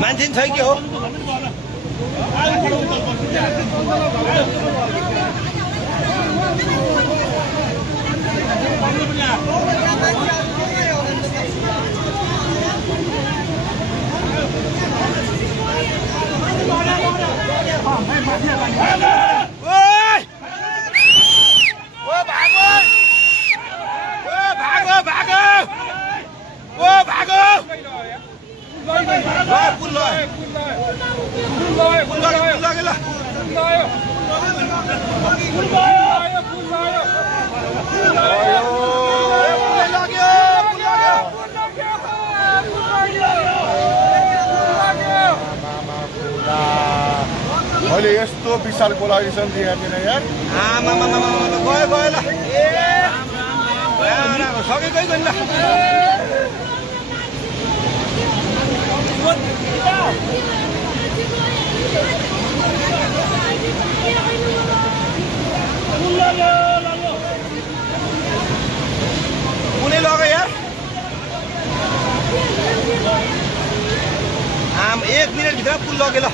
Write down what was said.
मान्छे छ कि हो मैले यस्तो विशाल पोलराइजेसन दिएको थिएन यार गयो ल सकेकै गयो ल कुनै लग्यो यार आम 1 मिनट भित्र पुल लग्यो ल